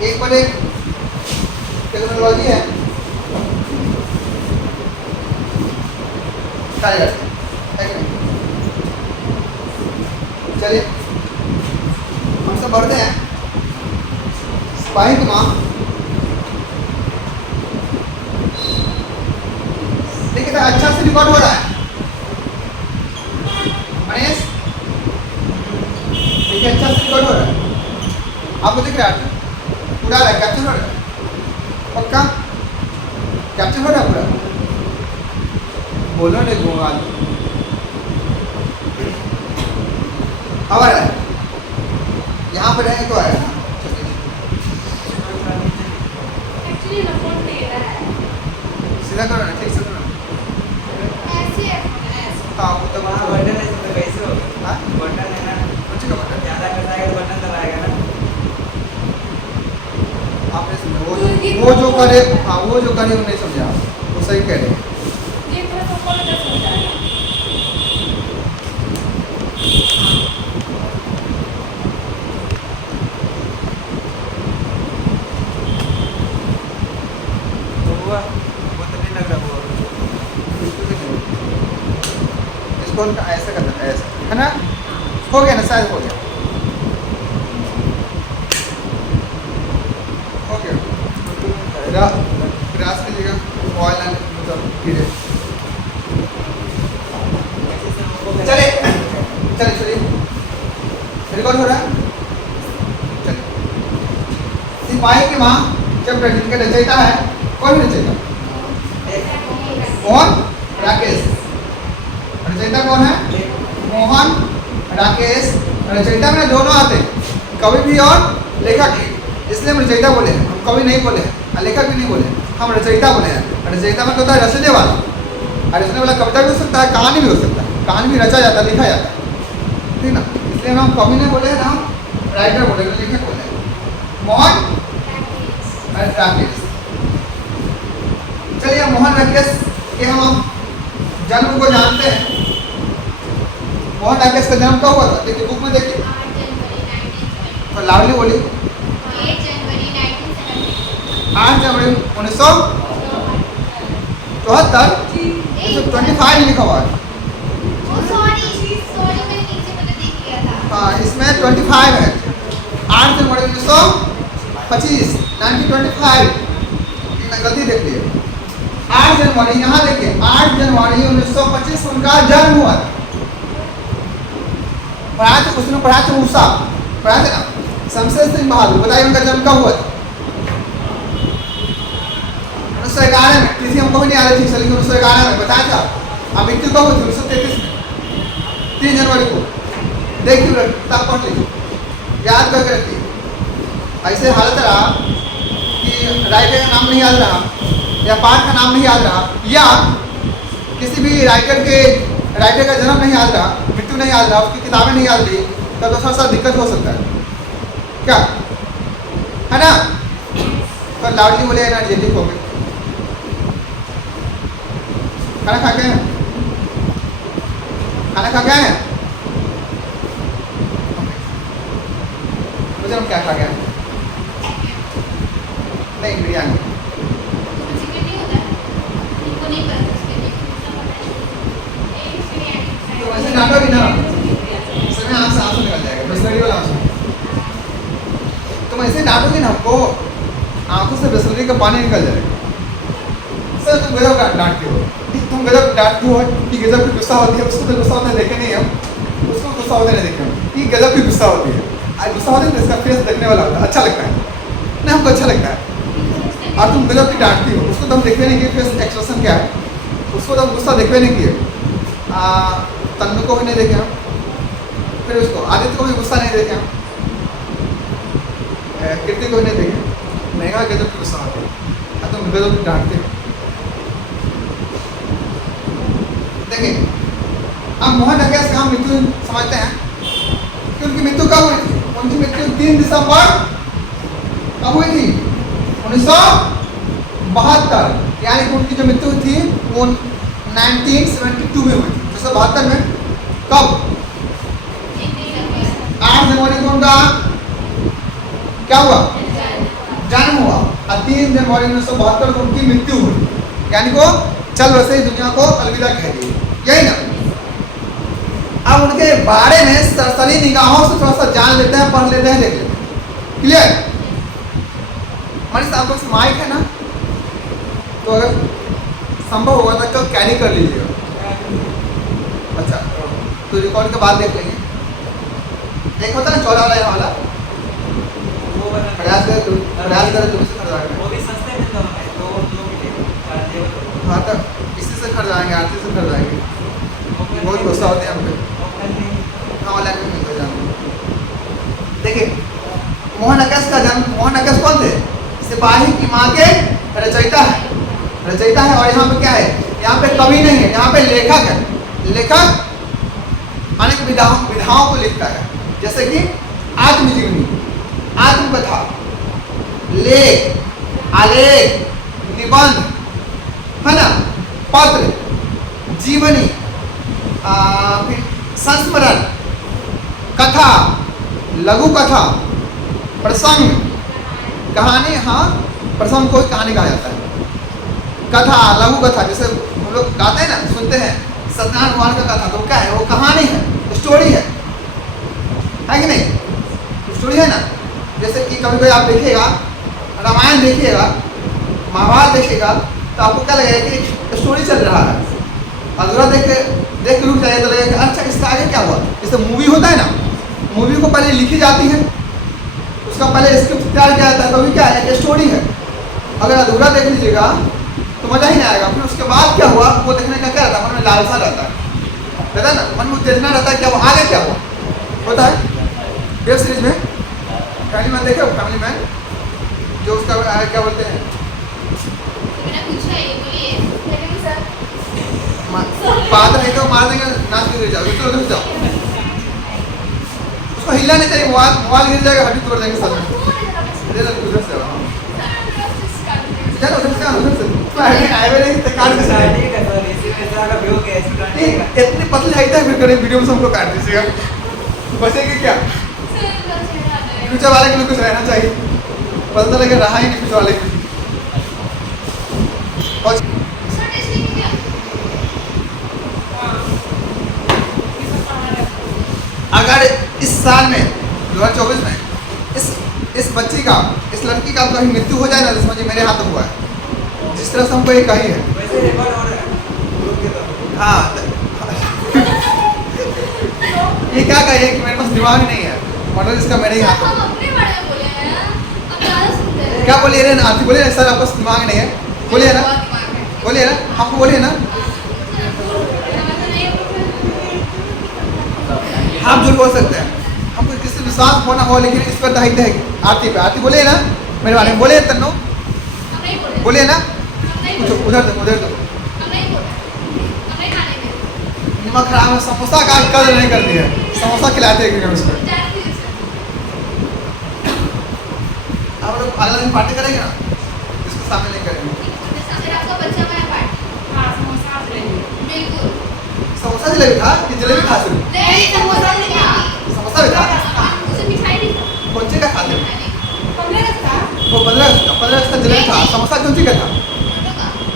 एक पर एक टेक्नोलॉजी है, कार्य करते हैं, है कि नहीं? चलिए हम सब बढ़ते हैं। सिपाही की माँ, देखिए अच्छा से रिकॉर्ड हो रहा है मनीष, देखिए अच्छा से रिकॉर्ड हो रहा है, आपको दिख रहा है? पूरा रहा है, कैप्चर हो रहा है, पक्का कैप्चर हो रहा है पूरा? बोलो नहीं गोवाल, अब आ रहा है, यहाँ पर रहेंगे तो आएगा ना। एक्चुअली ना फोन दे रहा है, सीधा करो ना, ठीक से करो ना। ऐसे हाँ वो तो वहाँ बटन है तो कैसे होगा? हाँ बटन है ना, कुछ का बटन ज़्यादा कसाएगा तो बटन दबाएगा ना। आपने सुना वो जो करे, हाँ वो जो करे वो नहीं समझा आप, वो सही कह रहे हैं। ये थोड़ा सा ऊपर का समझ आएगा। तो हुआ वो तो नहीं लग रहा वो। इसको उनका ऐसा करना था, ऐसा है ना, हो गया ना, शायद हो गया, हो गया। ग्रास कीजिएगा, ऑयल एंड मतलब कीजिए। चलिए चलिए चलिए, रिकॉर्ड हो रहा है। चलिए, सिपाही की माँ जब जिनका रचयिता है, कौन रचयिता? मोहन राकेश। रचयिता कौन है? मोहन राकेश। रचयिता में दोनों आते हैं, कवि भी और लेखक भी, इसलिए हम रचयिता बोले हैं, हम कवि नहीं बोले हैं, लेखक भी नहीं बोले हैं, हम रचयिता बोले हैं। रचयिता में होता है रचने वाला, और रचने वाला कविता भी हो सकता है, कहानी भी हो सकता है, कहानी भी रचा जाता है, लिखा जाता है, ठीक ना, इसलिए हम कवि नहीं बोले हैं ना, हम राइटर बोले हैं, लेखक बोले हैं। मोहन राकेश। चलिए मोहन राकेश के हम जन्म को जानते हैं। मोहन राकेश का जन्म कब हुआ था? देखिए बुक में देखिए, 8 जनवरी 1970। तो लाडली बोली 8 जनवरी 1970। 8 जनवरी 1974। 25 लिखा हुआ है, सॉरी मैंने नीचे पता देख लिया था। हाँ इसमें 25 है। 8 जनवरी 1925, 1925, गलती देख लिए। 8 जनवरी, यहाँ देखिए 8 जनवरी 1925 उनका जन्म हुआ था। पढ़ा थे उसने, पढ़ा थे उषा, पढ़ा थे ना, शमशेर सिंह बहादुर। बताइए उनका जन्म कब हुआ था? 1911 में। किसी हमको भी नहीं आ रही थी, लेकिन 1911 में बताया था। अब मृत्यु कब हुई थी? 1933 में, 3 जनवरी को। देखिए किताब पढ़ लीजिए, याद करके रखिए। ऐसे हालत रहा कि राइटर का नाम नहीं याद रहा, या पाठ का नाम नहीं याद रहा, या किसी भी राइटर का जन्म नहीं याद रहा, मृत्यु नहीं याद रहा, उसकी किताबें नहीं याद रही, तब तो थोड़ा सा दिक्कत हो सकता है, क्या है ना? तो लाडली बोले एनर्जेटिक हो गए। खाना खा के हैं? खाना खा के आए हैं? मुझे हम क्या खा गए? नहीं बिरयानी। चिकन नहीं होता, इनको नहीं पता चिकन नहीं। तो वैसे डांटो भी ना, समय आँख से आंसू निकल जाएगा, बिस्लरी वाला आंसू। तुम ऐसे डांटोगे ना हमको, आंखों से बिस्लरी का पानी निकल जाएगा। सर तुम गजब डांटते हो, तुम गजब डांटते हो कि गजब की गुस्सा होती है। उसको तो गुस्सा होता है देखे नहीं हम, उसको गुस्सा होता नहीं देखे हम, कि गजब की गुस्सा होती है। आज गुस्सा होता है तो इसका फेस देखने वाला होता है, अच्छा लगता है ना, हमको अच्छा लगता है। और तुम गजब की डांटती हो, उसको तो हम देखते नहीं कि फेस एक्सप्रेशन क्या है, उसको तो हम गुस्सा देखते नहीं किए। तन्नू को भी नहीं देखे हम, फिर उसको आदित्य को भी गुस्सा नहीं देखे हम, कीर्ति को भी नहीं देखे। महंगा गजब की गुस्सा होती है, और तुम गजब की डांटते हो। देखिए अब मोहन राकेश का हम मृत्यु समझते हैं कि उनकी मृत्यु कब हुई थी? उनकी मृत्यु 3 दिसंबर कब हुई थी? 1972, यानी कि उनकी जो मृत्यु थी वो 1972 में हुई थी। 1972 में कब? 8 जनवरी को उनका क्या हुआ? जन्म हुआ और 3 जनवरी 1972 को उनकी मृत्यु हुई, यानी को चल वैसे ही दुनिया को अलविदा कह दी, यही ना। अब उनके बारे में सरसरी निगाहों से थोड़ा सा जान लेते हैं, पढ़ लेते हैं, देख लेते हैं। क्लियर? मनीष आपको माइक है ना, तो अगर संभव होगा तो कल कैरी कर लीजिएगा। अच्छा, तो रिकॉर्ड के बाद देख लेंगे। एक होता है ना चौड़ा वाला, यहाँ वाला वो बना प्रयास करें तुम से खरीदा वो भी सस्ते मिलता है, दो मिलेगा, चार्ज है वो। हाँ, तो इसी से खरीदाएंगे, आरती से खरीदाएंगे। बहुत गुस्सा होते हैं हम पे। हाँ, ऑनलाइन में मिलता जान। देखिए, मोहन अकस का जन्म, मोहन अकस कौन थे? सिपाही की माँ के रचयिता है, रचयिता है। और यहाँ पे क्या है? यहाँ पे कवि नहीं है, यहाँ पे लेखक है। लेखक अनेक विधाओं को लिखता है, जैसे कि आत्मजीवनी, आत्मकथा, लेख, आलेख, निबंध, है ना, पत्र, जीवनी, फिर संस्मरण, कथा, लघु कथा, प्रसंग, कहानी। हाँ, प्रसंग को कहानी कहा जाता है। कथा, लघु कथा, जैसे हम लोग गाते हैं ना, सुनते हैं सत्यनारायण भगवान का कथा, तो क्या है? वो कहानी है, स्टोरी है कि नहीं? स्टोरी है ना। जैसे कि कभी कोई आप देखिएगा, रामायण देखिएगा, महाभारत देखिएगा, तो आपको क्या लगेगा कि स्टोरी चल रहा है। अधूरा देख के रुक जाएगा तो लगेगा कि अच्छा इसका आगे क्या हुआ। जैसे मूवी होता है ना, मूवी को पहले लिखी जाती है, उसका पहले स्क्रिप्ट तैयार किया जाता है, तो अभी क्या है? एक स्टोरी है। अगर अधूरा देख लीजिएगा तो मज़ा ही नहीं आएगा। फिर उसके बाद क्या हुआ वो देखने का क्या रहता है? मन में लालसा रहता है ना, मन में उत्तेजना रहता है, क्या वो आगे क्या हुआ होता है। वेब सीरीज में फैमिली मैन देखे हो? फैमिली मैन जो उसका क्या बोलते हैं, मैंने पूछा ये बोलिए सर बात नहीं तो मार देंगे, नाच के गिर जाओ, उधर जाओ, उसको हिलना नहीं चाहिए। मोबाइल गिर जाएगा, हड्डी तोड़ देंगे सब में। उधर से इतनी पतली हाइट है, फिर वीडियो में सबको काट दीजिएगा, बचेगी क्या? फ्यूचर वाले के लिए कुछ रहना चाहिए, पता लगे रहा ही नहीं फ्यूचर वाले के। अगर इस साल में 2024 में इस बच्ची का, इस लड़की का कहीं मृत्यु हो जाए ना, तो समझिए मेरे हाथ हुआ है। जिस तरह से हमको ये कही है, वैसे रिकॉर्ड हो रहा है। हाँ ये क्या कही है कि मेरे पास दिमाग नहीं है, मतलब इसका मेरे ही हाथ हम अपने बारे में बोले हैं, अब ज़्यादा सुनते हैं। क्या बोलिए रे ना, आरती बोलिए ना, सर आपके पास दिमाग नहीं है, बोलिए ना, बोलिए ना, हमको बोलिए ना। हम झूठ बोल सकते हैं, हमको किसी विश्वास होना हो, लेकिन इस पर दायित्व है आरती पे। आरती बोलिए ना मेरे बारे में, बोलिए तन्नो, बोलिए ना कुछ उधर दो, उधर दो। नमक खराब है, समोसा का कदर नहीं करती है, समोसा खिलाते हैं उसको। आप लोग अगला दिन पार्टी करेंगे ना, इसको शामिल नहीं करेंगे। समोसा जलेबी था कि जलेबी खा सकते? समोसा भी था। कौन सी का खाते हैं? वो 15 अगस्त का जलेबी था। समोसा कौन सी का था?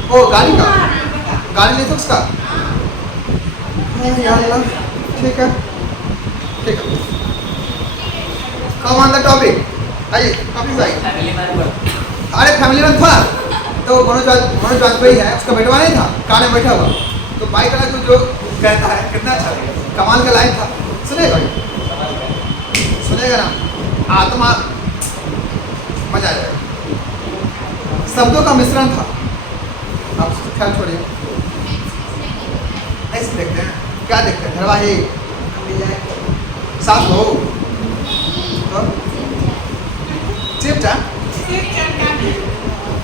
ओ गाड़ी का, गाड़ी नहीं था उसका। ठीक है, ठीक है। कम ऑन द टॉपिक, आइए टॉपिक आइए। अरे फैमिली में था तो मनोज वाजपेयी है, उसका बेटवा नहीं था, कार में बैठा हुआ, तो बाइक वाला तो जो कहता है कितना अच्छा लगेगा, कमाल का लाइन था। सुनेगा ना, आत्मा मजा आ जाएगा। शब्दों का मिश्रण था। आप ख्याल छोड़िए, ऐसे देखते हैं, क्या देखते हैं? धारावाहिक, सास बहू, चिपचा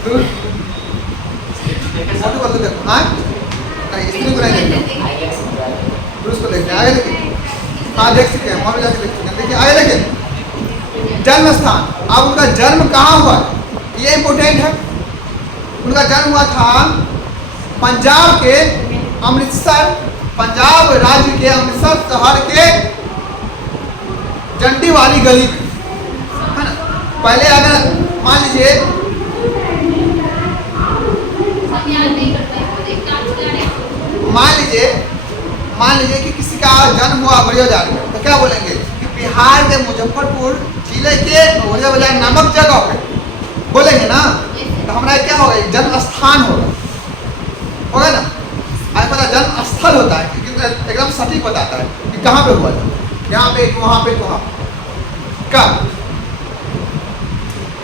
दूर फोटो बदल देखो। हाँ नहीं, स्त्री को नहीं देखते, पुरुष को देखते हैं। आगे देखिए, हाँ देख सकते हैं, वहाँ भी जाके देख सकते हैं। देखिए आगे देखिए, जन्म स्थान। अब उनका जन्म कहाँ हुआ ये इम्पोर्टेंट है। उनका जन्म हुआ था पंजाब के अमृतसर, पंजाब राज्य के अमृतसर शहर के जंडी वाली गली में, है ना। पहले अगर मान लीजिए सब याद नहीं करता है, एक कांच का है। मान लीजिए कि किसी का जन्म हुआ बड़िया बाजार में, तो क्या बोलेंगे कि बिहार के मुजफ्फरपुर जिले के बड़िया बाजार नामक जगह पे बोलेंगे ना, तो हमारा क्या होगा, एक जन्म स्थान होगा ना। आज पता जन्म स्थल होता है क्योंकि एकदम सटीक बताता है कि कहाँ पे हुआ था, यहाँ पे वहाँ पे वहाँ कब।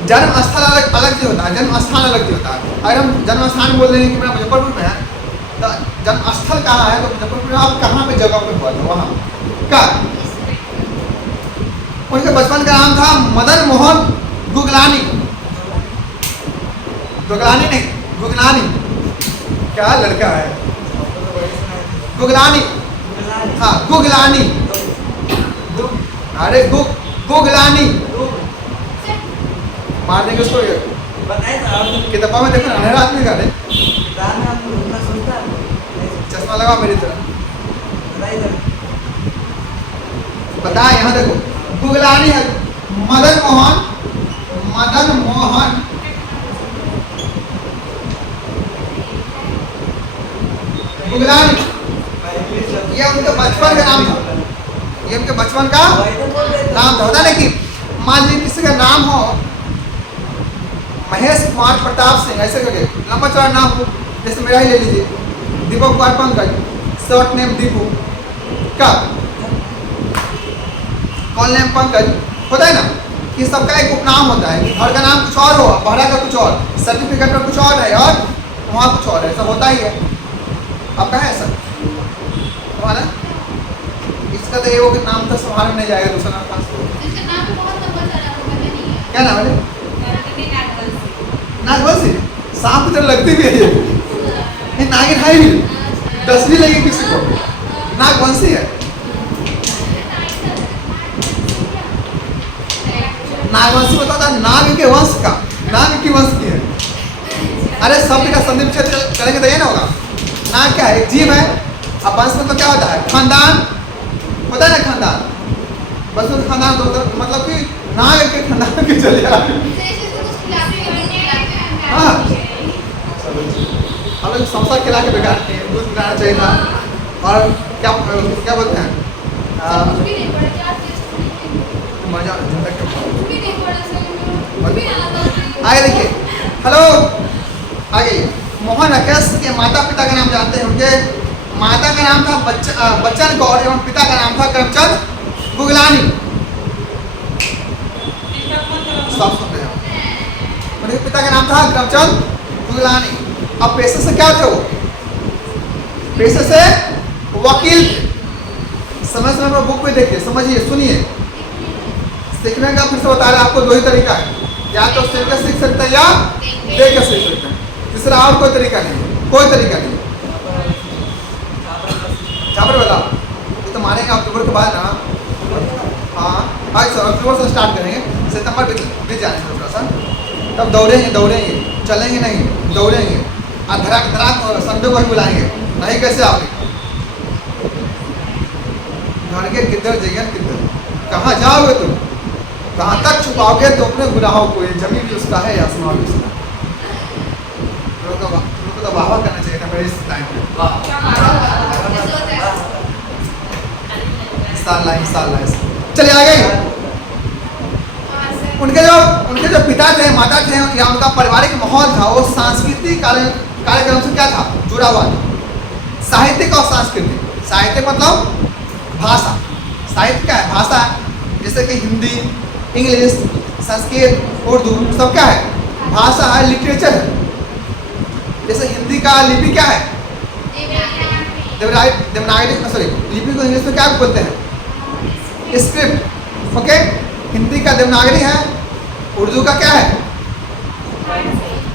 जन्म स्थल अलग अलग ही होता है, जन्म स्थान अलग ही होता है। अगर हम जन्म स्थान बोल रहे हैं कि मेरा मुजफ्फरपुर में है, तो जन्म स्थल कहाँ है, तो मुजफ्फरपुर में आप कहाँ पे जगह पे हुआ था वहाँ कब। उनके बचपन का नाम था मदन मोहन गुगलानी। गुगलानी नहीं, गुगनानी। क्या लड़का है, गुगलानी। हाँ गुगलानी, अरे गुगलानी। मार देंगे उसको ये बताइए साहब। किताबा में देखो ना, अंधेरा आदमी का रे, दाना घूमना सोचता है। चश्मा लगाओ मेरी तरह। बताइए सर। बता यहाँ देखो, गुगलानी है, मदन मोहन गुगलानी। ये उनके बचपन का नाम था, ये उनके बचपन का नाम था। होता ना कि मान लीजिए किसी का नाम हो महेश कुमार प्रताप सिंह, ऐसे करके लंबा चौड़ा नाम हो, जैसे मेरा ही ले लीजिए दीपक कुमार पंकज, शॉर्ट नेम दीपू का, कॉल नेम पंकज। होता है ना कि सबका एक उपनाम होता है, घर का नाम कुछ और हो, पहरा का कुछ और, सर्टिफिकेट में कुछ और है और वहाँ कुछ और है, सब होता ही है। आपका है ऐसा हमारा, इसका तो ये नाम तो संभाल नहीं जाएगा, दूसरा नाम पास। इसका नाम बहुत लंबा चला होगा, पता नहीं है। क्या नाम है? नागवंशी। नागवंशी। सांप की तरह लगती भी है ये नागिन है भी, डस भी लगी किसी को, नागवंशी है। नागवंशी बताता है नाग के वंश का, नाग की वंश की है। अरे शब्द का संदीप क्षेत्र करेंगे तो ये ना होगा। नाग क्या है, एक जीव है। अब वंश में तो क्या होता है, खानदान होता है ना, खानदान। बस उस खानदान मतलब कि नाग के खानदान के चले आ रहे। हाँ हम लोग समोसा खिला के बेकार किए, दूध पिलाना चाहिए था। और क्या क्या बोलते हैं, मजा आगे देखिए। हेलो आगे, मोहन अकेश के माता पिता का नाम जानते हैं? उनके माता का नाम था बच्चन कौर एवं पिता का नाम था करमचंद गुगलानी। सब सुन रहे हैं? उनके पिता का नाम था करमचंद गुगलानी। अब पेशे से क्या थे वो? पेशे से वकील थे। समय समय पर बुक पे देखिए, समझिए, सुनिए। सीखने का फिर से बता रहे आपको, दो ही तरीका है, या तो सुन के सीख सकते हैं या देख के सीख सकते हैं। तीसरा और कोई तरीका नहीं, कोई तरीका नहीं। झापर वाला ये तो मानेंगे अक्टूबर के बाद ना। हाँ सर, अक्टूबर से स्टार्ट करेंगे, सितंबर बीत जाने से थोड़ा सा, तब दौड़ेंगे चलेंगे नहीं, दौड़ेंगे। और धड़ाक संडे को ही बुलाएंगे, नहीं कैसे आओगे? घर के किधर जगह किधर, कहाँ जाओगे तुम? कहाँ तक छुपाओगे तो अपने गुनाहों को? ये जमीन भी उसका है, आसमान भी उसका। तो वाह करना चाहिए था मेरे इस टाइम पे। चलिए आ गई। उनके जो पिता थे, माता थे, या उनका पारिवारिक माहौल था, वो सांस्कृतिक कार्यक्रम से क्या था, जुड़ा हुआ था। साहित्यिक और सांस्कृतिक। साहित्य मतलब भाषा, साहित्य क्या है, भाषा। जैसे कि हिंदी, इंग्लिश, संस्कृत, उर्दू, सब क्या है, भाषा है, लिटरेचर है। जैसे हिंदी का लिपि क्या है, देवनागरी, सॉरी लिपि को इंग्लिश में क्या बोलते हैं, स्क्रिप्ट। ओके, हिंदी का देवनागरी है, उर्दू का क्या है,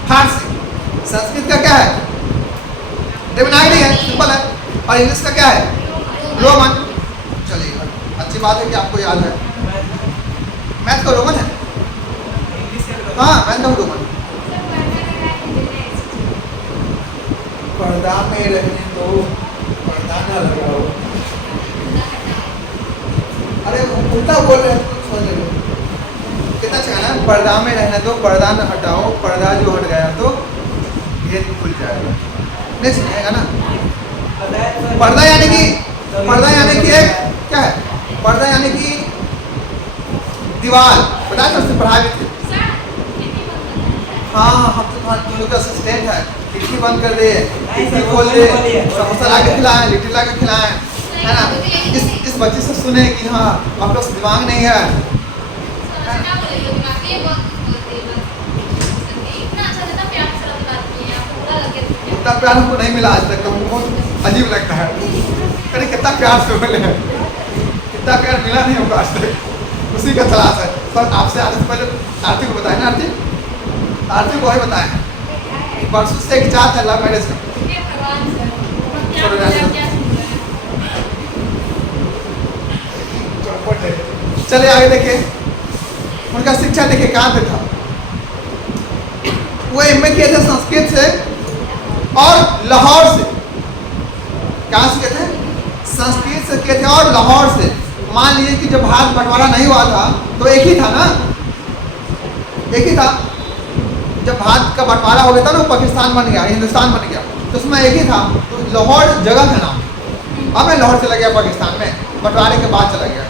फारसी। संस्कृत का क्या है, देवनागरी है, सिंपल है। और इंग्लिश का क्या है, रोमन। चलिए, अच्छी बात है कि आपको याद है। मैथ का रोमन है, हाँ मैथ का रोमन। पर्दा में रहने तो पर्दा ना लगाओ। अरे उल्टा बोल रहे हैं, समझ लो कितना अच्छा गाना है, पर्दा में रहने दो, पर्दा न हटाओ, पर्दा जो हट गया तो भेद खुल जाएगा। नहीं सुनिएगा ना? पर्दा यानी कि एक क्या है? पर्दा यानी कि दीवार। पता है सबसे पढ़ा भी थे। हाँ, हम तो तुम लोग का असिस्टेंट है। खिड़की बंद कर दे, खिड़की खोल दे, समोसा ला के खिलाएं, लिट्टी ला के खिलाएं, है ना? इस बच्चे से सुने कि हाँ आप लोग दिमाग नहीं है। इतना प्यार हमको नहीं मिला आज तक, हमको बहुत अजीब लगता है। अरे कितना प्यार से बोले हैं, कितना प्यार मिला नहीं हमको आज तक, उसी का तलाश है। पर आपसे आने से पहले आरती को बताए ना, आरती को ही बताए परसों से एक चाहत है लव मैरिज का। चले आगे देखिए, उनका शिक्षा देखिए कहाँ पे था। वो एमए किए थे संस्कृत से और लाहौर से। कहाँ से किए थे? संस्कृत से किए थे और लाहौर से। मान लीजिए कि जब भारत बंटवारा नहीं हुआ था तो एक ही था ना, एक ही था। जब भारत का बंटवारा हो गया था ना, पाकिस्तान बन गया, हिंदुस्तान बन गया, तो उसमें एक ही था। तो लाहौर जगह का नाम। अब मैं लाहौर चला गया पाकिस्तान में, बंटवारे के बाद चला गया।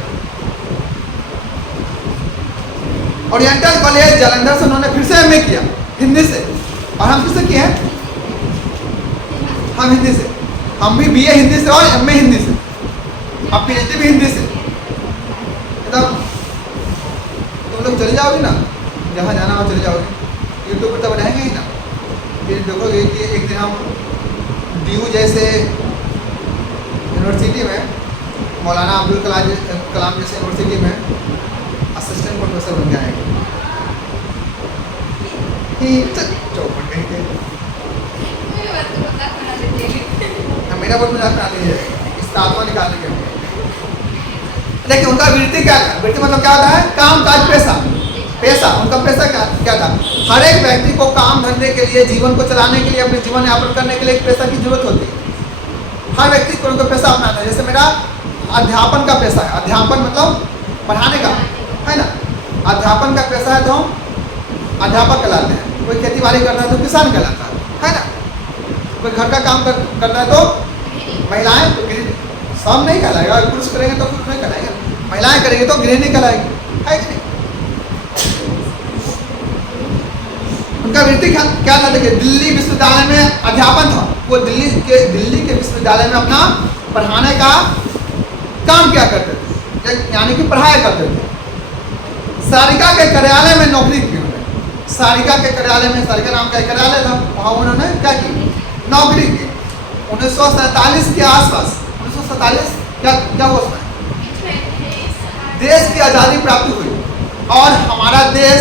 ओरिएंटल कॉलेज जालंधर से उन्होंने फिर से एमए किया हिंदी से। और हम किससे किए हैं? हम हिंदी से। हम भी बीए हिंदी से और एमए हिंदी से, अब पीएचडी भी हिंदी से। तब तुम लोग चले जाओगे ना, जहाँ जाना हो चले जाओगे, यूट्यूब पर तो बनाएंगे ही ना। फिर देखोगे कि एक दिन हम डीयू जैसे यूनिवर्सिटी में, मौलाना अब्दुल कलाम जैसे यूनिवर्सिटी में असिस्टेंट प्रोफेसर बन जाएंगे। चौपट कहीं के मेरा बहुत मजाक बना लीजिए, इसका आत्मा निकाल लीजिए। देखिए उनका वृत्ति क्या था? वृत्ति मतलब क्या होता है? काम काज, पैसा। पैसा उनका पैसा क्या था? हर एक व्यक्ति को काम धंधे के लिए, जीवन को चलाने के लिए, अपने जीवन यापन करने के लिए एक पैसा की जरूरत होती है। हर व्यक्ति को उनका पैसा अपना था। जैसे मेरा अध्यापन का पैसा है, अध्यापन मतलब पढ़ाने का, है ना? अध्यापन का पैसा है तो हम अध्यापक कहलाते हैं। कोई खेती बाड़ी करता है तो किसान कहलाता है ना? कोई घर का काम करता है तो महिलाएं तो गृहिणी, सब नहीं कहलाएगा। पुरुष करेंगे तो पुरुष नहीं कहलाएंगे, महिलाएं करेंगे तो गृहिणी कहलाएगी, है कि नहीं? उनका वृत्ति क्या था? देखिए दिल्ली विश्वविद्यालय में अध्यापन था। वो दिल्ली के विश्वविद्यालय में अपना पढ़ाने का काम क्या करते थे, यानी कि पढ़ाया करते थे। सारिका के कार्यालय में नौकरी की उन्होंने। सारिका के कार्यालय में, सारिका नाम का एक कार्यालय था, वहाँ उन्होंने क्या की? नौकरी की। 1947 के आसपास, 1947 क्या हुआ उसमें? देश की आज़ादी प्राप्त हुई और हमारे देश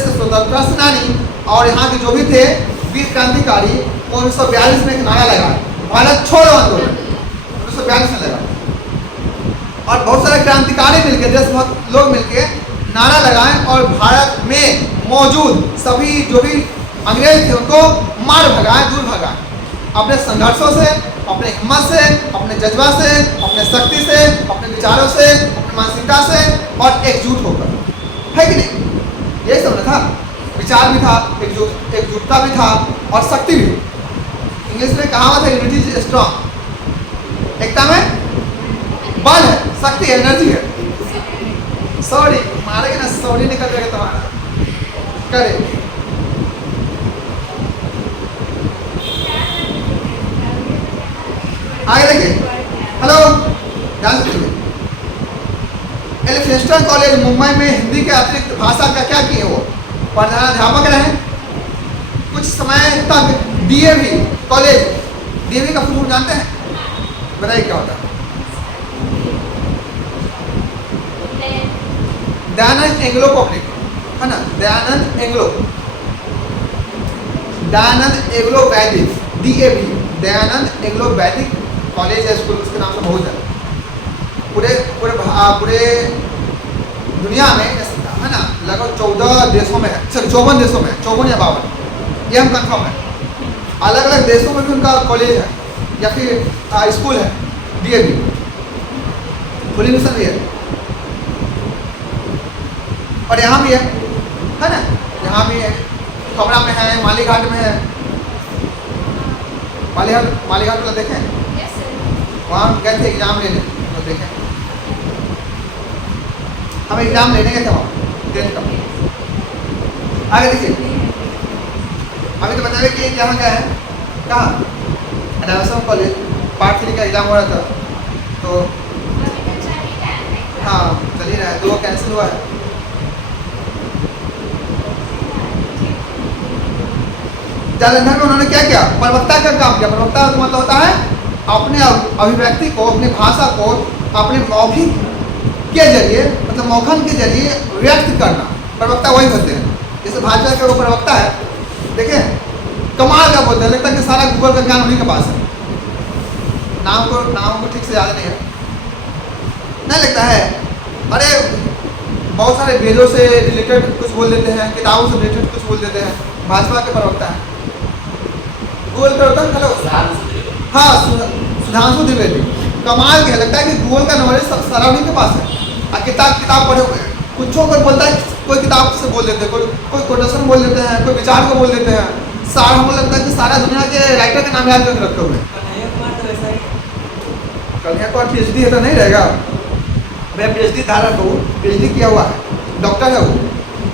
के स्वतंत्रता सेनानी और यहाँ के जो भी थे वीर क्रांतिकारी, 1942 में एक नारा लगा, भारत छोड़ो आंदोलन। 1942 में लगा और बहुत सारे क्रांतिकारी मिलकर, देशभक्त लोग मिलकर नारा लगाएं और भारत में मौजूद सभी जो भी अंग्रेज थे उनको मार भगाएं, दूर भगाएं। अपने संघर्षों से, अपने हिम्मत से, अपने जज्बा से, अपने शक्ति से, अपने विचारों से, अपनी मानसिकता से और एकजुट होकर, है कि नहीं? यही सब था। विचार भी था, एकजुटता भी था और शक्ति भी। इंग्लिश में कहावत है, यूनिटी इज स्ट्रॉन्ग। एकता में बल है, शक्ति है, एनर्जी है। सॉरी मारेगा ना, सॉरी निकल जाएगा तुम्हारा। करे आगे देखिए। हेलो, ध्यान से सुनिए। एलिफिंस्टन कॉलेज मुंबई में हिंदी के अतिरिक्त भाषा का क्या किए? वो प्रधानाध्यापक रहे कुछ समय तक। डीएवी कॉलेज, डीएवी का फुल फॉर्म जानते हैं? बताइए क्या होता है? दयानंद एंग्लो पब्लिक, है ना? दयानंद एंग्लो वैदिक, डीएवी, दयानंद एंग्लो वैदिक कॉलेज है, स्कूल, उसके नाम से बहुत है। पूरे दुनिया में, है ना, लगभग 14 देशों में है, 54 देशों में, 54 या 52, ये हम कंफर्म है। अलग अलग देशों में भी उनका कॉलेज है या फिर स्कूल है, डीएवी। फुल मिशन भी है। और यहाँ भी है ना, यहाँ भी है, खबरा में है, मालीघाट में है। मालीघाट वाला देखें, यस सर। वहाँ गए थे एग्जाम लेने, तो देखें हम एग्जाम लेने गए थे वहाँ 10th का। आगे देखिए, अभी तो बताया कि यहाँ क्या है, कहाँ रामेश्वरम कॉलेज पार्ट 3 का एग्जाम हो रहा था, तो अभी तो चल ही रहा है। हाँ चल ही रहा है, 2 कैंसिल हुआ है। जालंधर में उन्होंने क्या किया, प्रवक्ता का काम किया। प्रवक्ता का मतलब होता है अपने अभिव्यक्ति को, अपनी भाषा को अपने मौखिक के जरिए, मतलब मौखन के जरिए व्यक्त करना, प्रवक्ता वही होते हैं। जैसे भाजपा के वो प्रवक्ता है, देखिए कमाल का बोलते हैं, लगता है कि सारा गूगल का ज्ञान उन्हीं के पास है। नाम को ठीक से याद नहीं है, नहीं लगता है। अरे बहुत सारे वेदों से रिलेटेड कुछ बोल देते हैं, किताबों से रिलेटेड कुछ बोल देते हैं, भाजपा के प्रवक्ता है। गूगल का होता है, हेलो हाँ सुधांशु द्विवेदी, कमाल के लगता है कि गूगल का नॉलेज सारा उन्हीं के पास है। और किताब पढ़े हुए हैं, कुछ कोई बोलता है, कोई किताब से बोल देते हैं, कोई कोटेशन बोल देते हैं, कोई विचार को बोल देते हैं। सारा हमको लगता है कि सारा दुनिया के राइटर के नाम याद करके रखे हुए हैं। कन्हैया कुमार तो वैसा ही कन्हैया कुमार PhD है तो नहीं रहेगा, मैं PhD धारक हूँ, PhD किया हुआ है, डॉक्टर है वो,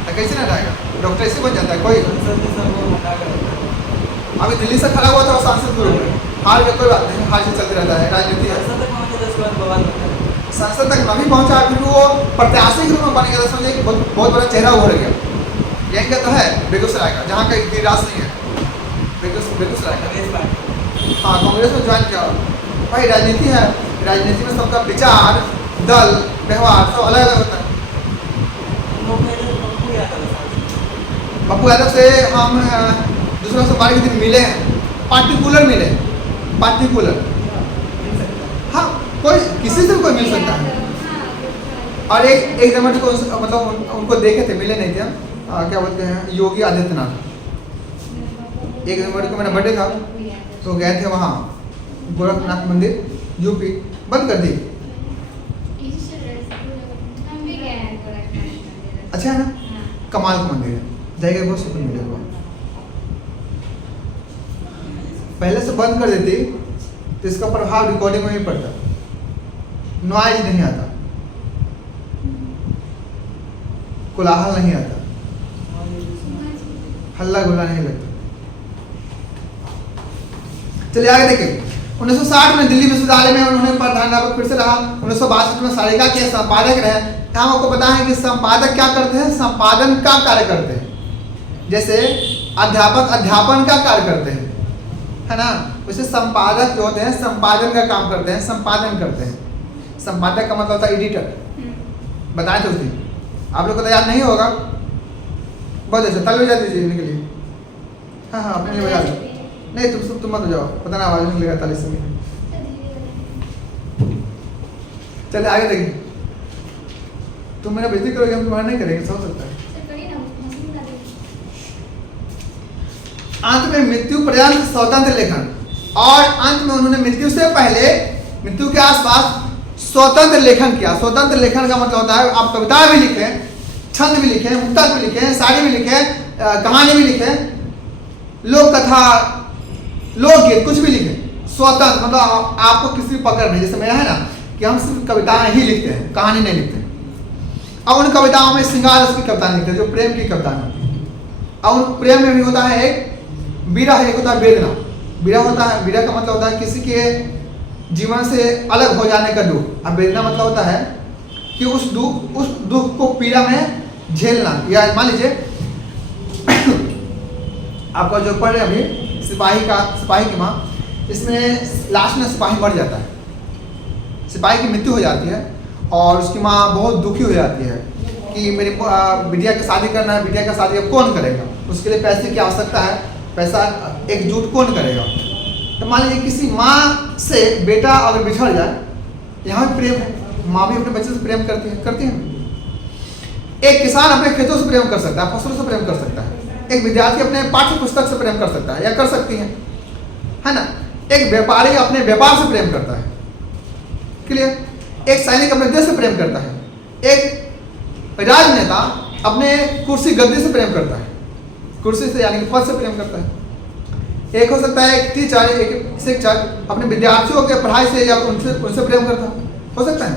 तो कैसे ना रहेगा, डॉक्टर ऐसे बन जाता है कोई। संसद में सबको हटा कर अभी दिल्ली से खड़ा हुआ था सांसद गुरु में, हार में कोई बात नहीं, हार से चलते रहता है, राजनीति है। संसद तक पहुंचे 10 बार बवाल होता है। संसद तक नहीं पहुंचा, फिर वो प्रत्याशी के रूप में बन गया, समझिए कि बहुत बड़ा चेहरा उभर गया। यही का तो है बेगूसराय का, जहाँ का गिरिराज सिंह है, बेगूसराय का। कांग्रेस पार्टी हाँ कांग्रेस में ज्वाइन किया। भाई राजनीति है, राजनीति में सबका विचार, दल, व्यवहार सब अलग अलग होता है। हम लोग पहले पप्पू यादव साहब पप्पू यादव से हम दूसरा सोमवार के दिन मिले हैं, पार्टिकुलर मिले, पार्टिकुलर। मिल सकता हाँ कोई किसी से कोई मिल सकता है। और एक जनवरी को मतलब उनको देखे थे, मिले नहीं थे हम, क्या बोलते हैं, योगी आदित्यनाथ। 1 जनवरी को मेरा बर्थडे था, तो गए थे वहाँ गोरखनाथ मंदिर, यूपी, बंद कर दी। हम भी गए हैं गोरखनाथ मंदिर। अच्छा है ना, हाँ। कमाल का मंदिर है, जाएगा बहुत सुकून मिलेगा। पहले से बंद कर देती तो इसका प्रभाव रिकॉर्डिंग में भी पड़ता, नॉइज नहीं आता, कोलाहल नहीं आता, हल्ला गुल्ला नहीं लगता। चलिए आगे देखें। 1960 में दिल्ली विश्वविद्यालय में उन्होंने प्रधानाध्यापक फिर से रहा। 1962 में सारिका के संपादक रहे। यहाँ आपको पता है कि संपादक क्या करते हैं, संपादन का कार्य करते हैं। जैसे अध्यापक अध्यापन का कार्य करते हैं, है ना, वैसे संपादक जो होते हैं संपादन का काम करते हैं, संपादन करते हैं। संपादक का मतलब होता है एडिटर, बताए थे उस दिन, आप लोग को तो याद नहीं होगा। बहुत अच्छा, ताली बजा दीजिए इनके लिए। हाँ हाँ अपने लिए बजा दो, नहीं तुम मत बजाओ, पता ना आवाज निकलेगा ताली से। चलिए आगे देखिए। तुम मेरा बेइज्जती करोगे, हम तुम्हारा नहीं करेंगे, समझ सकता है। अंत में मृत्यु पर्यंत स्वतंत्र लेखन, और अंत में उन्होंने मृत्यु से पहले, मृत्यु के आसपास स्वतंत्र लेखन किया। स्वतंत्र लेखन का मतलब होता है आप कविता भी लिखें, छंद भी लिखें, मुक्तक भी लिखें, शायरी भी लिखें, कहानी भी लिखें, लोक कथा, लोकगीत, कुछ भी लिखें। स्वतंत्र मतलब आपको किसी पकड़ नहीं, जैसे मेरा है ना कि हम सिर्फ कविताएं ही लिखते हैं, कहानी नहीं लिखते। अब उन कविताओं में श्रृंगार रस की कविताएं लिखते हैं, जो प्रेम की कविताएं होती हैं। और उन प्रेम में भी होता है एक विरह, एक होता है वेदना। विरह होता है, विरह का मतलब होता है किसी के जीवन से अलग हो जाने का दुख। अब वेदना मतलब होता है कि उस दुख को पीड़ा में झेलना। या मान लीजिए आपका जो पढ़ रहे अभी सिपाही की माँ, इसमें लास्ट में सिपाही मर जाता है, सिपाही की मृत्यु हो जाती है और उसकी माँ बहुत दुखी हो जाती है कि मेरी बिटिया की शादी करना है, बिटिया का शादी अब कौन करेगा, उसके लिए पैसे की आवश्यकता है, पैसा एकजुट कौन करेगा। तो मान लीजिए किसी माँ से बेटा अगर बिछड़ जाए, यहाँ भी प्रेम है, माँ भी अपने बच्चे से प्रेम करती है। एक किसान अपने खेतों से प्रेम कर सकता है, फसलों से प्रेम कर सकता है। एक विद्यार्थी अपने पाठ्य पुस्तक से प्रेम कर सकता है या कर सकती है ना। एक व्यापारी अपने व्यापार से प्रेम करता है, क्लियर। एक सैनिक अपने देश से प्रेम करता है। एक राजनेता अपने कुर्सी गद्दी से प्रेम करता है, कुर्सी से यानी कि पद से प्रेम करता है। एक हो सकता है एक टीचर, एक शिक्षक अपने विद्यार्थियों के पढ़ाई से या उनसे प्रेम करता हो सकता है।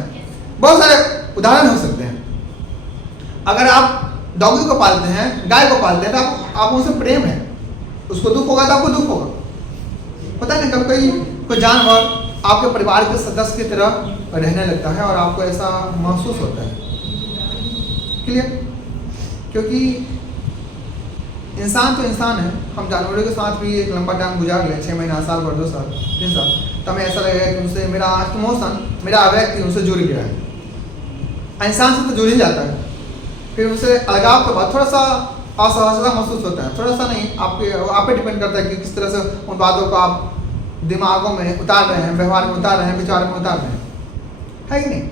बहुत सारे उदाहरण हो सकते हैं। अगर आप डॉगी को पालते हैं, गाय को पालते हैं, तो आप उनसे प्रेम है, उसको दुख होगा तो आपको दुख होगा। पता है ना, कभी कोई जानवर आपके परिवार के सदस्य की तरह रहने लगता है और आपको ऐसा महसूस होता है। क्लियर? क्योंकि इंसान तो इंसान है, हम जानवरों के साथ भी एक लंबा टाइम गुजार लें, 6 महीना, साल भर, 2 साल, 3 साल, तो हमें ऐसा लगेगा कि उनसे मेरा इमोशन, मेरा व्यक्ति उनसे जुड़ गया है। इंसान से तो जुड़ ही जाता है, फिर उनसे अलगाव के बाद थोड़ा सा असहजता महसूस होता है। थोड़ा सा नहीं, आप पे डिपेंड करता है कि किस तरह से उन बातों को आप दिमागों में उतार रहे हैं, व्यवहार में उतार रहे हैं, विचार में उतार रहे हैं, है कि नहीं?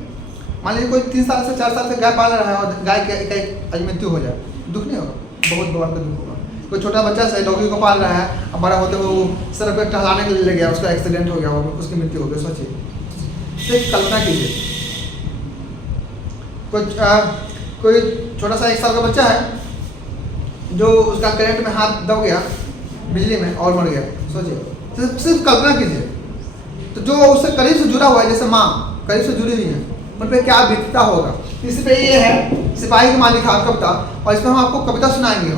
मान लीजिए कोई 3 साल से 4 साल से गाय पाल रहा है और गाय की एक आज मृत्यु हो जाए, दुख नहीं होगा? बहुत बड़ा दुख होगा। कोई छोटा बच्चा से डॉगी को पाल रहा है, अब बड़ा होते हुए वो सर पे टहलाने के लिए ले गया, उसका एक्सीडेंट हो गया, वो उसकी मृत्यु हो गई। सोचिए, एक कल्पना कीजिए, कोई छोटा सा 1 साल का बच्चा है जो उसका करंट में हाथ दब गया बिजली में और मर गया। सोचिए, सिर्फ कल्पना कीजिए। तो जो उससे करीब से जुड़ा हुआ है, जैसे माँ करीब से जुड़ी हुई है, उन पर क्या बीतता होगा। इसी पे ये है सिपाही की माँ लिखा कविता, और इसमें हम आपको कविता सुनाएंगे।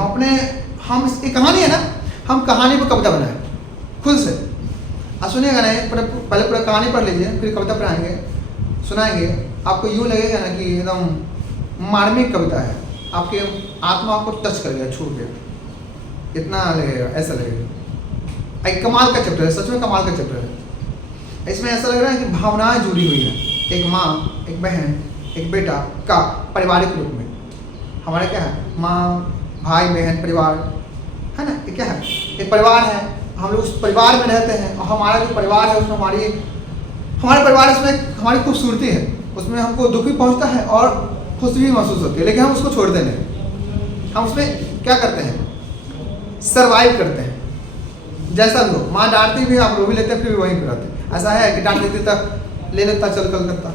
हम इसकी कहानी है ना, हम कहानी पर कविता बनाए खुद से। आप सुनिएगा नहीं, पहले पूरा कहानी पढ़ लीजिए, फिर कविता पढ़ाएंगे, सुनाएंगे। आपको यूँ लगेगा ना कि एकदम मार्मिक कविता है, आपके आत्मा को टच कर गया, छू गया, इतना लगेगा, ऐसा लगेगा। एक कमाल का चैप्टर है, सच में कमाल का चैप्टर है। इसमें ऐसा लग रहा है कि भावनाएं जुड़ी हुई है, एक माँ, एक बहन, एक बेटा का पारिवारिक रूप में। हमारा क्या है, माँ, भाई, बहन, परिवार है ना, ये क्या है, एक परिवार है। हम लोग उस परिवार में रहते हैं, और हमारा जो परिवार है उसमें हमारे परिवार इसमें हमारी खूबसूरती है, उसमें हमको दुख भी पहुँचता है और खुशी भी महसूस होती है, लेकिन हम उसको छोड़ते नहीं। हम उसमें क्या करते हैं, सर्वाइव करते हैं। जैसा भी हो, माँ डांटती भी, आप रो भी लेते हैं, फिर भी वहीं पर रहते हैं। ऐसा है कि डांट देती तक ले लेता, चल कलकत्ता,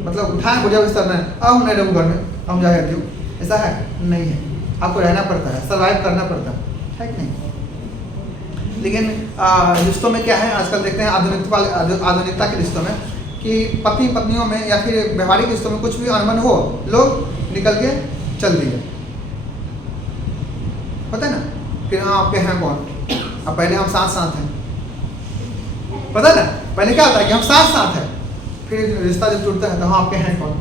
मतलब उठाए बुढ़िया बिस्तर नहीं, अब हम नहीं रहूँ घर में, हम जा जाती हूँ, ऐसा है नहीं है। आपको रहना पड़ता है, सर्वाइव करना पड़ता है कि नहीं? लेकिन रिश्तों में क्या है, आजकल देखते हैं आधुनिकता के रिश्तों में कि पति पत्नियों में या फिर व्यवहारिक रिश्तों में कुछ भी अनबन हो, लोग निकल के चल दिए। पता है ना, फिर हाँ आपके हैं कौन, अब पहले हम साथ हैं, पता है ना, पहले क्या होता है कि हम साथ हैं, फिर रिश्ता जब टूटता है तो हाँ आपके हैं कौन,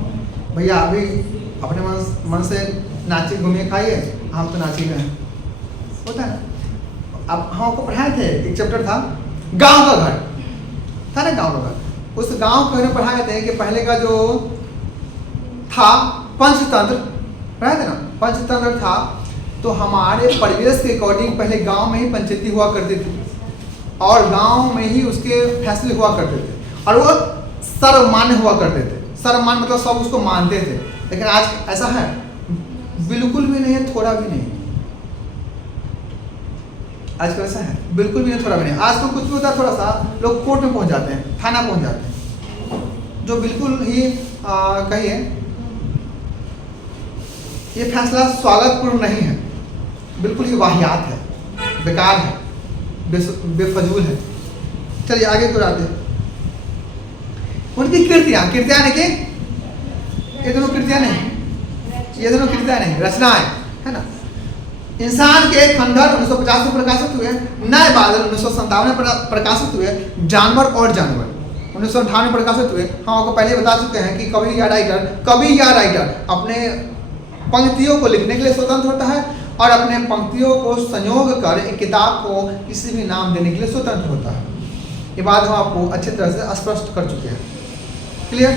भैया अभी अपने मन से नाची घूमिए खाइए, हम तो नाची गए हैं। होता है ना। अब हम आपको पढ़ाए थे, एक चैप्टर था गांव का घर, था ना, गांव का घर। उस गांव को पढ़ाए थे कि पहले का जो था पंचतंत्र, पढ़ाए थे ना, पंचतंत्र था। तो हमारे परिवेश के अकॉर्डिंग पहले गांव में ही पंचायती हुआ करती थी, और गांव में ही उसके फैसले हुआ करते थे, और वो सर्वमान्य हुआ करते थे। सर्वमान्य मतलब सब उसको मानते थे। लेकिन आज ऐसा है, बिल्कुल भी नहीं है, थोड़ा भी नहीं। आजकल ऐसा है, बिल्कुल भी नहीं, थोड़ा भी नहीं। आजकल कुछ भी होता है थोड़ा सा, लोग कोर्ट में पहुंच जाते हैं, थाना पहुंच जाते हैं, जो बिल्कुल ही कहिए ये फैसला स्वागतपूर्ण नहीं है, बिल्कुल ही वाहियात है, बेकार है, बेफजूल है। चलिए आगे दोहराते हैं। उनकी कृतियां नहीं कि ये दोनों कृतियां नहीं, रचनाएं है ना। इंसान के खंडहर 1950 में प्रकाशित हुए, नए बादल 1957 में प्रकाशित हुए, जानवर और जानवर 1958 में प्रकाशित हुए। हम आपको पहले बता चुके हैं कि कवि या राइटर अपने पंक्तियों को लिखने के लिए स्वतंत्र होता है, और अपने पंक्तियों को संयोग कर एक किताब को किसी भी नाम देने के लिए स्वतंत्र होता है। ये बात हम आपको अच्छी तरह से स्पष्ट कर चुके हैं। क्लियर?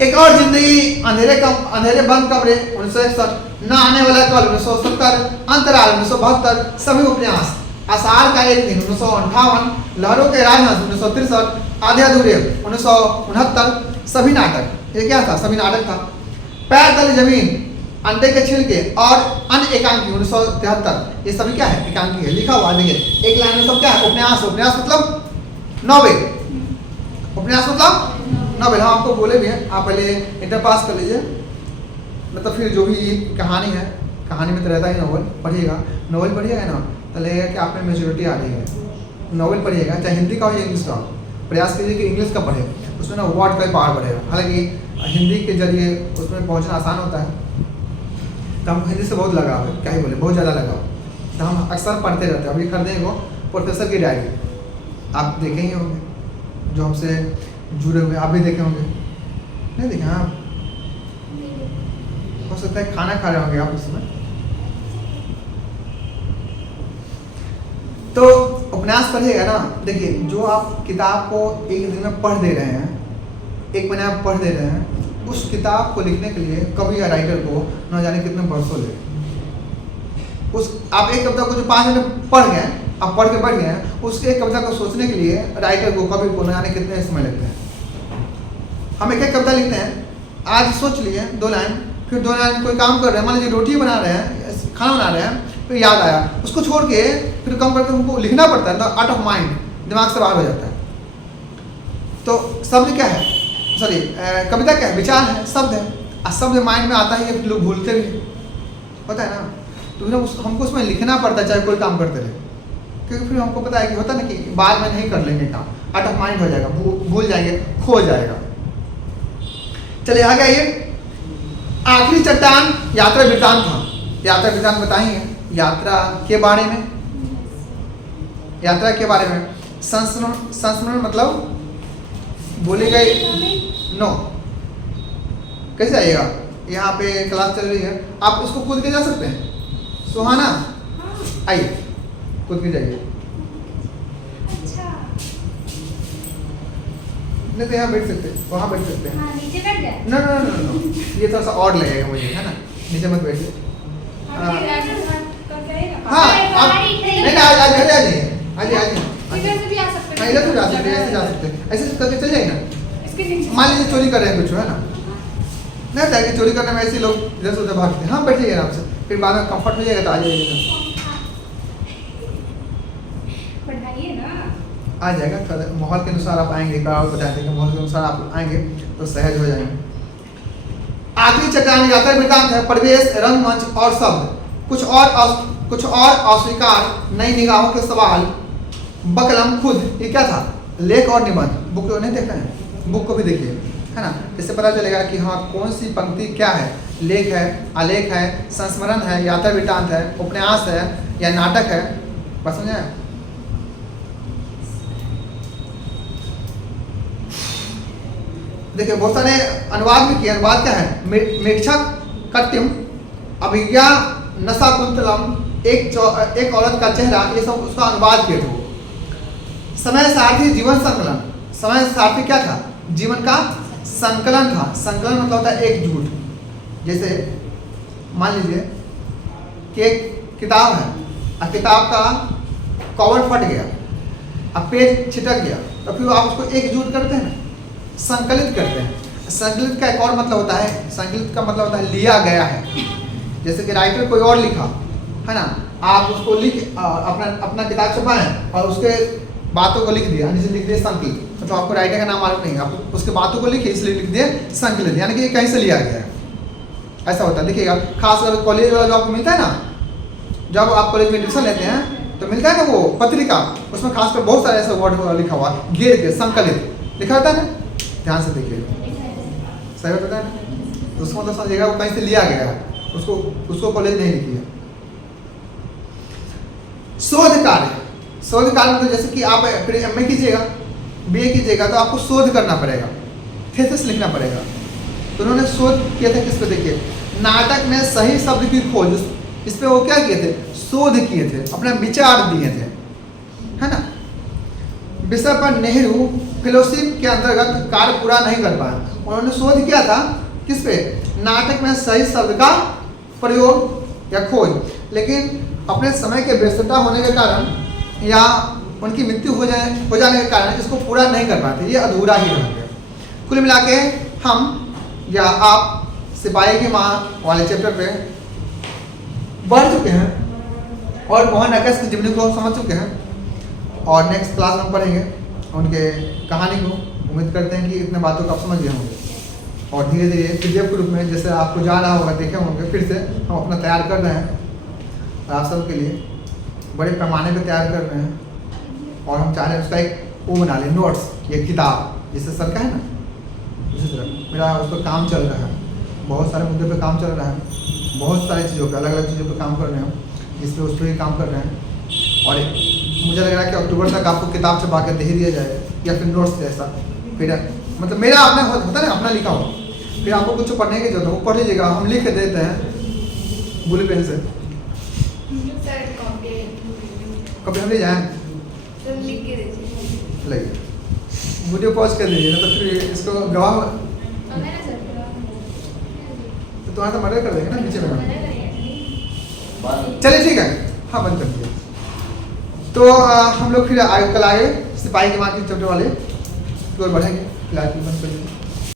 एक और जिंदगी, अंधेरे बंद कमरे 1961, न आने वाला कल 1970, अंतराल 1972, सभी उपन्यास, आषाढ़ का एक दिन 1958, लहरों के राजहंस 1963, आधे अधूरे 1969, सभी नाटक। ये क्या था? सभी नाटक था। पैर तले जमीन, अंडे के छिलके और अन्य एकांकी 1973, ये सभी क्या है? एकांकी है, लिखा हुआ। देखिए एक लाइन में सब क्या है? उपन्यास। उपन्यास मतलब नॉवेल। उपन्यास मतलब नॉवेल। हम आपको बोले भी हैं, आप पहले इंटर पास कर लीजिए, मतलब फिर जो भी कहानी है, कहानी में तो रहता ही नॉवल पढ़िएगा, नॉवल पढ़िएगा ना तो लगेगा कि आप में मेच्योरिटी आ रही है। नॉवल पढ़िएगा चाहे हिंदी का हो या इंग्लिश का हो, प्रयास कीजिए कि इंग्लिश का पढ़े, उसमें ना वर्ड का पावर बढ़ेगा। हालांकि हिंदी के जरिए उसमें पहुंचना आसान होता है, तो हमको हिंदी से बहुत लगाव है, क्या ही बोले, बहुत ज़्यादा लगाव, तो हम अक्सर पढ़ते रहते हैं। अभी खरीदेंगे वो प्रोफेसर की डायरी, आप देखे ही होंगे, जो हमसे जुड़े हुए आप भी देखे होंगे, नहीं देखे? हाँ, हो सकता है खाना खा रहे होंगे आप उस समय। तो उपन्यास पढ़िएगा ना, देखिए जो आप किताब को एक दिन में पढ़ दे रहे हैं, एक महीने आप पढ़ दे रहे हैं, उस किताब को लिखने के लिए कवि या राइटर को न जाने कितने वर्षों लगे। उस आप एक कविता को जो 5 मिनट पढ़ गए, आप पढ़ के बैठ गए हैं, उसके एक कविता को सोचने के लिए राइटर को, कवि को न जाने कितने समय लगते हैं। हम एक कविता लिखते हैं, आज सोच लिए 2 लाइन, फिर 2 लाइन कोई काम कर रहे हैं, मान लीजिए रोटी बना रहे हैं, खाना बना रहे हैं, फिर याद आया, उसको छोड़ के फिर कम करके हमको लिखना पड़ता है, तो आउट ऑफ माइंड, दिमाग से बाहर हो जाता है। तो शब्द क्या है, सॉरी कविता क्या है, विचार है, शब्द है, और शब्द माइंड में आता है, ये लोग भूलते भी होता है ना, तो फिर हमको उसमें लिखना पड़ता है चाहे कोई काम करते रहे, क्योंकि फिर हमको पता है कि होता ना कि बाद में नहीं कर लेंगे काम, आउट ऑफ माइंड हो जाएगा, भूल जाएंगे, खो जाएगा। चलिए आगे आइए, आखिरी चट्टान यात्रा वृत्तांत था। यात्रा वृत्तांत बताएंगे यात्रा के बारे में, यात्रा के बारे में। संस्मरण मतलब बोले गए नो, कैसे आइएगा, यहाँ पे क्लास चल रही है, आप उसको कूद के जा सकते हैं। सुहाना आइए, कूद के जाइए। नहीं तो यहाँ बैठ सकते हैं, वहाँ बैठ सकते हैं। हाँ, नीचे बैठ जाए। नो, ये थोड़ा सा और लगेगा मुझे, है ना, नीचे मत बैठिए। हाँ आप नहीं ना, आज घर आ जाइए, आज इधर से भी आ सकते हैं। इधर से जा सकते हैं, ऐसे जा सकते हैं, ऐसे करके चल जाएगा। इसके नीचे मान लीजिए चोरी कर रहे हैं कुछ, है ना, नहीं होता है कि चोरी करने में ऐसे लोग इधर से उधर भागते हैं। हाँ बैठिए आराम से, फिर बाद में कंफर्ट हो जाएगा तो आ जाइएगा, बढ़ाइए ना, आ जाएगा। माहौल के अनुसार आप आएंगे, और बता देंगे माहौल के अनुसार आप आएंगे तो सहज हो जाएंगे। आखिरी चट्टान यात्रा वृत्तांत है, परिवेश, रंगमंच और शब्द, कुछ और अस्वीकार, नई निगाहों के सवाल, बकलम खुद, ये क्या था, लेख और निबंध। बुक को नहीं देखा है, बुक को भी देखिए, है ना, इससे पता चलेगा कि हाँ कौन सी पंक्ति क्या है, लेख है, आलेख है, संस्मरण है, यात्रा वृत्तांत है, उपन्यास है या नाटक है। बस समझ आया? देखिए बहुत सारे अनुवाद भी किए। अनुवाद क्या है, मेक्षा कट्टिम, अभिज्ञा नशा कुंतलम, एक औरत का चेहरा, ये सब उसका अनुवाद किए थे वो। समय सारथी जीवन संकलन, समय सारथी क्या था, जीवन का संकलन था। संकलन मतलब होता है एकजुट। जैसे मान लीजिए कि एक किताब है और किताब का कवर फट गया, अब पेज छिटक गया, तो फिर आप उसको एकजुट करते हैं ना, संकलित करते हैं। संकलित का एक और मतलब होता है, संकलित का मतलब होता है लिया गया है। जैसे कि राइटर कोई और लिखा है ना, आप उसको लिख अपना किताब छपाएं और उसके बातों को लिख दिया, नीचे लिख दिए संकलित, तो आपको राइटर का नाम मालूम नहीं, आप उसके बातों को लिखे इसलिए लिख दिए संकलित, यानी कि कहीं से लिया गया है, ऐसा होता है। देखिएगा खासकर कॉलेज वाला जो आपको मिलता है ना, जब आप कॉलेज में एडमिशन लेते हैं तो मिलता है ना वो पत्रिका, उसमें खासकर बहुत सारे ऐसे वर्ड लिखा हुआ, घेर के संकलित लिखा होता है ना, ध्यान से देखिएगा, सही होता है ना, तो उसको मतलब समझिएगा वो कहीं से लिया गया है, उसको कॉलेज नहीं लिखी है। शोध कार्य, शोध कार्य मतलब जैसे कि आप फिर एमए कीजिएगा, बीए कीजिएगा, तो आपको शोध करना पड़ेगा, थीसिस लिखना पड़ेगा। तो उन्होंने शोध किया था किस पे, देखिए नाटक में सही शब्द की खोज, इस पे वो क्या किए थे, शोध किए थे, अपना विचार दिए थे, है ना। विषय पर नेहरू फेलोशिप के अंतर्गत कार्य पूरा नहीं कर पाया, उन्होंने शोध किया था किस पे, नाटक में सही शब्द का प्रयोग या खोज, लेकिन अपने समय के व्यस्तता होने के कारण या उनकी मृत्यु हो जाने के कारण इसको पूरा नहीं कर पाते, ये अधूरा ही रह गया। कुल मिला के हम या आप सिपाही की माँ वाले चैप्टर पे बढ़ चुके हैं और मोहन अगस्त की जीवनी को समझ चुके हैं, और नेक्स्ट क्लास में पढ़ेंगे उनके कहानी को। उम्मीद करते हैं कि इतने बातों को आप समझ गए होंगे। और धीरे धीरे PDF के रूप में जैसे आपको जा रहा होगा, देखे होंगे, फिर से हम अपना तैयार कर रहे हैं आप सबके लिए, बड़े पैमाने पे तैयार कर रहे हैं। और हम चाह रहे हैं उसका एक वो बना लें, नोट्स, ये किताब जैसे सर का है ना, उसी तरह मेरा उस पर काम चल रहा है, बहुत सारे मुद्दे पे काम चल रहा है, बहुत सारी चीज़ों पे, अलग अलग चीज़ों पे काम कर रहे हैं, जिस पे उस पर ही काम कर रहे हैं। और मुझे लग रहा है कि अक्टूबर तक आपको किताब छपा के दे ही दिया जाएगा, या फिर नोट्स जैसा, फिर मतलब मेरा अपना होता है ना, अपना लिखा हो, फिर आपको कुछ पढ़ने की जरूरत हो, वो पढ़ लीजिएगा, हम लिख के देते हैं बुल पेन से। सर कॉपी कभी हम ले जाएँ, तो लिख के दीजिए। लगे वीडियो पॉज कर दीजिए ना, तो फिर इसको गवाह हमें ना सर तो तुम्हारा तो मर्डर कर देंगे ना पीछे में। मना करिए। चलिए ठीक है, हाँ बंद कर दिए। तो हम लोग फिर कल आए सिपाही के मार्केट चैप्टर वाले की ओर बढ़ेंगे, फिलहाल बंद कर दीजिए।